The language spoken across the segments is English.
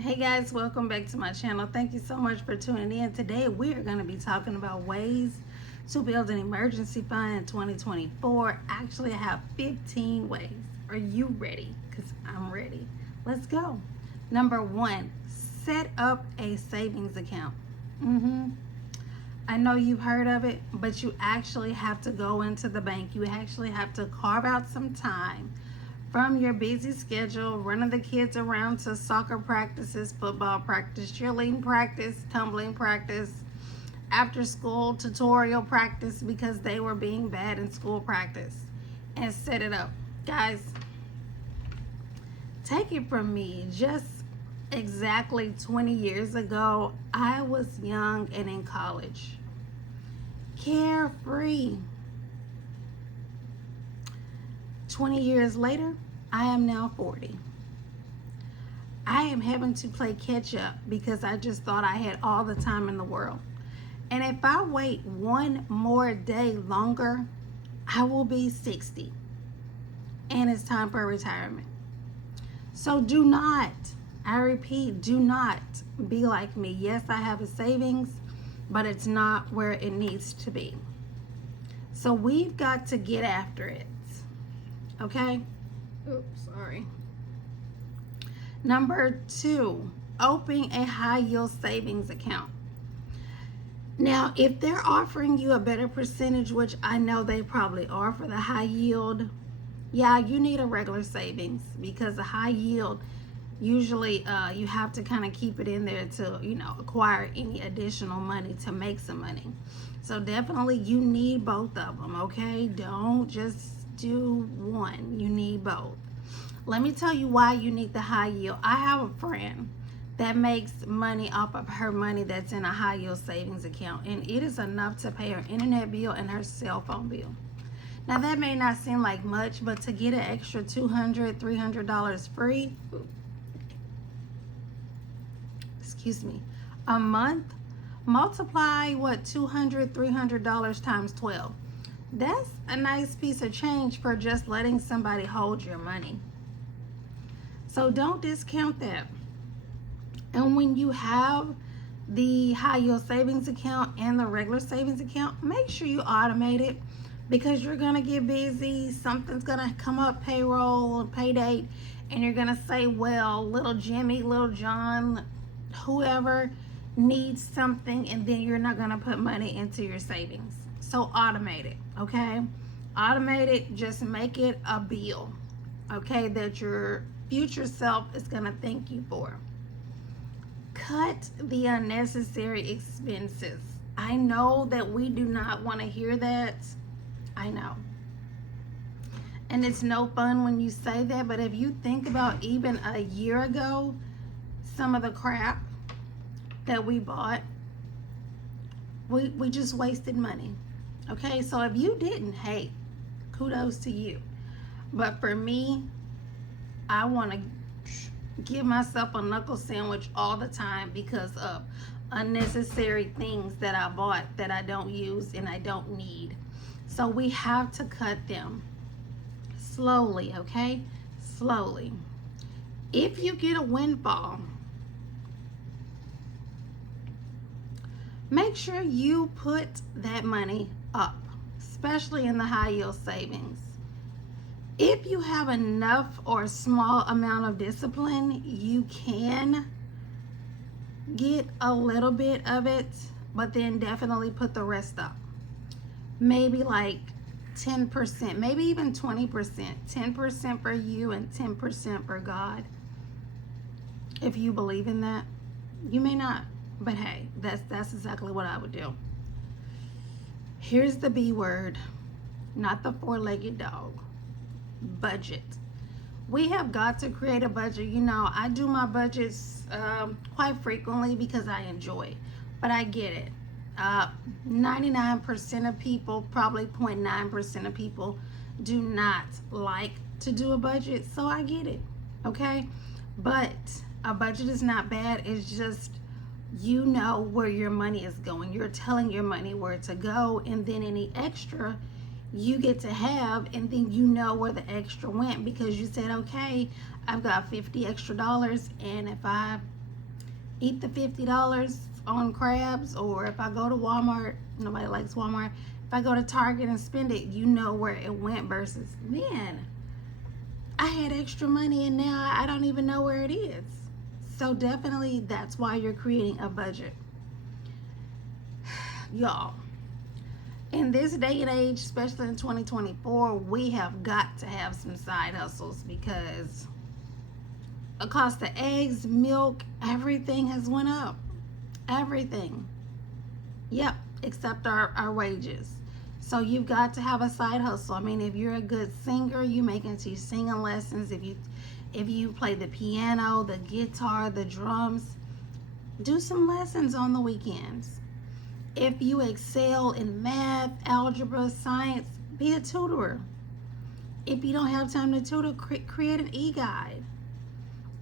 Hey guys, welcome back to my channel. Thank you so much for tuning in. Today we are going to be talking about ways to build an emergency fund in 2024. Actually, I have 15 ways. Are you ready? Because I'm ready. Let's go. Number one, set up a savings account. I know you've heard of it, but you actually have to go into the bank. You actually have to carve out some time from your busy schedule, running the kids around to soccer practices, football practice, cheerleading practice, tumbling practice, after school tutorial practice because they were being bad in school practice, and set it up. Guys, take it from me, just exactly 20 years ago, I was young and in college, carefree. 20 years later, I am now 40. I am having to play catch up because I just thought I had all the time in the world. And if I wait one more day longer, I will be 60. And it's time for retirement. So do not, I repeat, do not be like me. Yes, I have a savings, but it's not where it needs to be. So we've got to get after it. Okay? Oops, sorry. Number two, open a high yield savings account. Now, if they're offering you a better percentage, which I know they probably are for the high yield, yeah, you need a regular savings because the high yield, usually you have to kind of keep it in there to, acquire any additional money to make some money. So definitely you need both of them, okay? Don't just do one. You need both. Let me tell you why you need the high yield. I have a friend that makes money off of her money that's in a high yield savings account, and it is enough to pay her internet bill and her cell phone bill. Now that may not seem like much, but to get an extra $200, $300 free, a month, multiply what, $200, $300 times 12. That's a nice piece of change for just letting somebody hold your money. So don't discount that. And when you have the high yield savings account and the regular savings account, make sure you automate it because you're going to get busy. Something's going to come up, payroll, pay date, and you're going to say, well, little Jimmy, little John, whoever needs something, and then you're not going to put money into your savings. So automate it, okay? Automate it, just make it a bill, okay, that your future self is gonna thank you for. Cut the unnecessary expenses. I know that we do not want to hear that. I know. And it's no fun when you say that, but if you think about even a year ago, some of the crap that we bought, we just wasted money. Okay, so if you didn't, hey, kudos to you. But for me, I want to give myself a knuckle sandwich all the time because of unnecessary things that I bought that I don't use and I don't need. So we have to cut them slowly, okay? Slowly. If you get a windfall, make sure you put that money up, especially in the high yield savings. If you have enough or a small amount of discipline, you can get a little bit of it, but then definitely put the rest up. Maybe like 10%, maybe even 20%. 10% for you and 10% for God. If you believe in that, you may not. But hey, that's exactly what I would do. Here's the B word, not the four-legged dog. Budget. We have got to create a budget. I do my budgets quite frequently because I enjoy, but I get it. 99% of people, probably 0.9% of people do not like to do a budget, so I get it, okay? But a budget is not bad. It's just you know where your money is going. You're telling your money where to go, and then any extra you get to have, and then you know where the extra went because you said, okay, I've got $50 extra, and if I eat the $50 on crabs, or if I go to Walmart, nobody likes Walmart. If I go to Target and spend it, you know where it went versus, man, I had extra money and now I don't even know where it is. So definitely that's why you're creating a budget. Y'all, in this day and age, especially in 2024, we have got to have some side hustles because the cost of eggs, milk, everything has went up. Everything. Yep, except our wages. So you've got to have a side hustle. I mean, if you're a good singer, you may can teach singing lessons. If you play the piano, the guitar, the drums, do some lessons on the weekends. If you excel in math, algebra, science, be a tutor. If you don't have time to tutor, create an e-guide.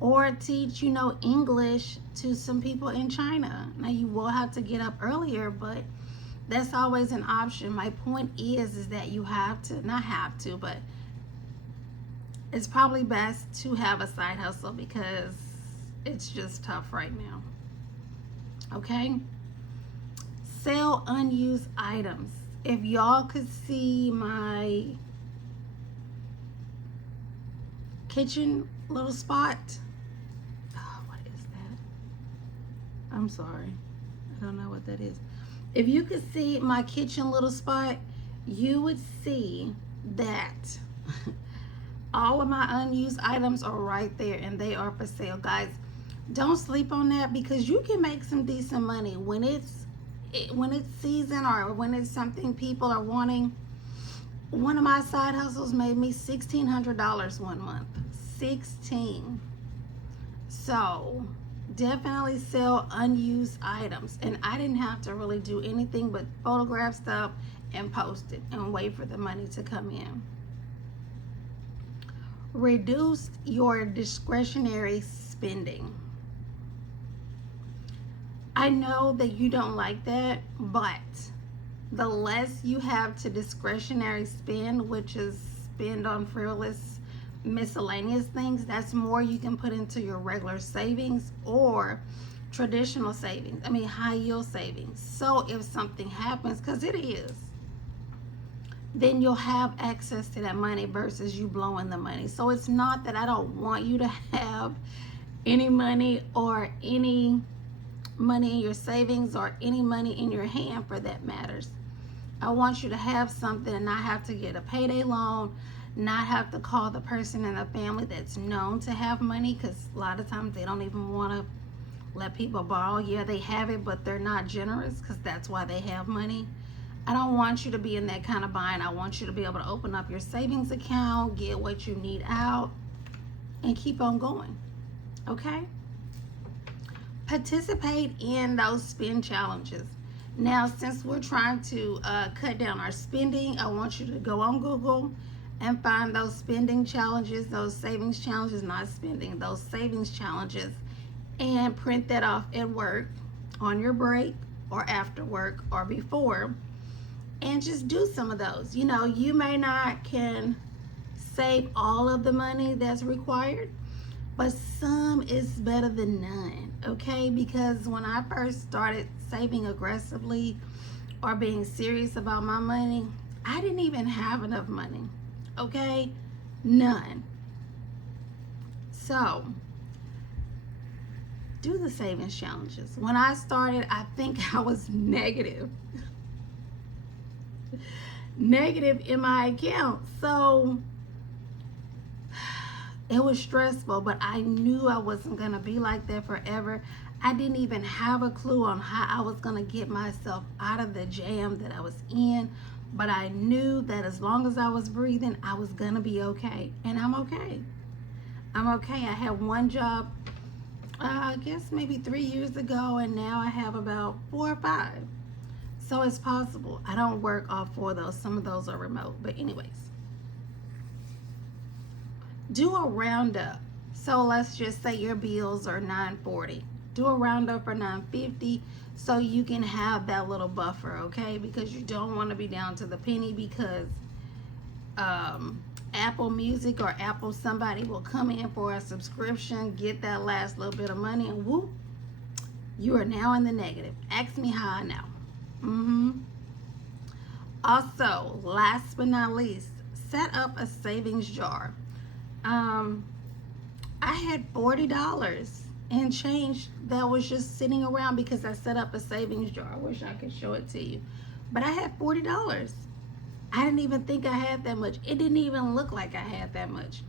Or teach, English to some people in China. Now, you will have to get up earlier, but that's always an option. My point is that you have to, not have to, but it's probably best to have a side hustle because it's just tough right now. Okay? Sell unused items. If y'all could see my kitchen little spot. Oh, what is that? I'm sorry. I don't know what that is. If you could see my kitchen little spot, you would see that all of my unused items are right there and they are for sale. Guys, don't sleep on that because you can make some decent money when it's season or when it's something people are wanting. One of my side hustles made me $1,600 one month. 16. So definitely sell unused items, and I didn't have to really do anything but photograph stuff and post it and wait for the money to come in. Reduce your discretionary spending. I know that you don't like that, but the less you have to discretionary spend, which is spend on frivolous miscellaneous things, that's more you can put into your regular savings or traditional savings. I mean, high yield savings. So if something happens, because it is, then you'll have access to that money versus you blowing the money. So it's not that I don't want you to have any money or any money in your savings or any money in your hand for that matters. I want you to have something and not have to get a payday loan, not have to call the person in the family that's known to have money, because a lot of times they don't even want to let people borrow. Yeah, they have it, but they're not generous because that's why they have money. I don't want you to be in that kind of bind. I want you to be able to open up your savings account, get what you need out, and keep on going. Okay? Participate in those spend challenges. Now, since we're trying to cut down our spending, I want you to go on Google and find those spending challenges, those savings challenges, not spending, those savings challenges, and print that off at work, on your break, or after work, or before, and just do some of those. You may not can save all of the money that's required, but some is better than none, okay? Because when I first started saving aggressively or being serious about my money, I didn't even have enough money, okay? None. So, do the savings challenges. When I started, I think I was negative in my account. So, it was stressful, but I knew I wasn't going to be like that forever. I didn't even have a clue on how I was going to get myself out of the jam that I was in, but I knew that as long as I was breathing, I was going to be okay, and I'm okay. I'm okay. I had one job, I guess maybe 3 years ago, and now I have about 4 or 5. So it's possible. I don't work all 4 of those. Some of those are remote, but anyways. Do a roundup. So let's just say your bills are $940. Do a roundup for $950 so you can have that little buffer, okay? Because you don't want to be down to the penny, because Apple Music or Apple somebody will come in for a subscription, get that last little bit of money, and whoop, You are now in the negative. Ask me how I know. Also, last but not least, set up a savings jar. Um, I had $40 and change that was just sitting around because I set up a savings jar. I wish I could show it to you. But I had $40. I didn't even think I had that much. It didn't even look like I had that much.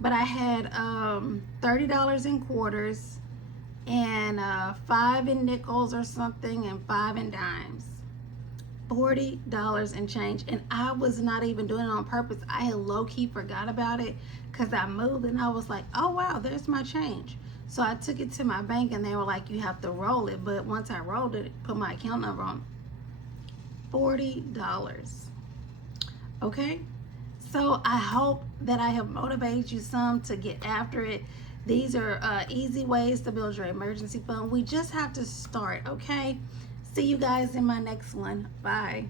But I had $30 in quarters and 5 in nickels or something and 5 in dimes. $40 and change, and I was not even doing it on purpose. I had low-key forgot about it because I moved and I was like, oh wow, there's my change. So I took it to my bank and they were like, you have to roll it. But once I rolled it, put my account number on, $40. Okay, so I hope that I have motivated you some to get after it. These are easy ways to build your emergency fund. We just have to start. Okay, see you guys in my next one. Bye.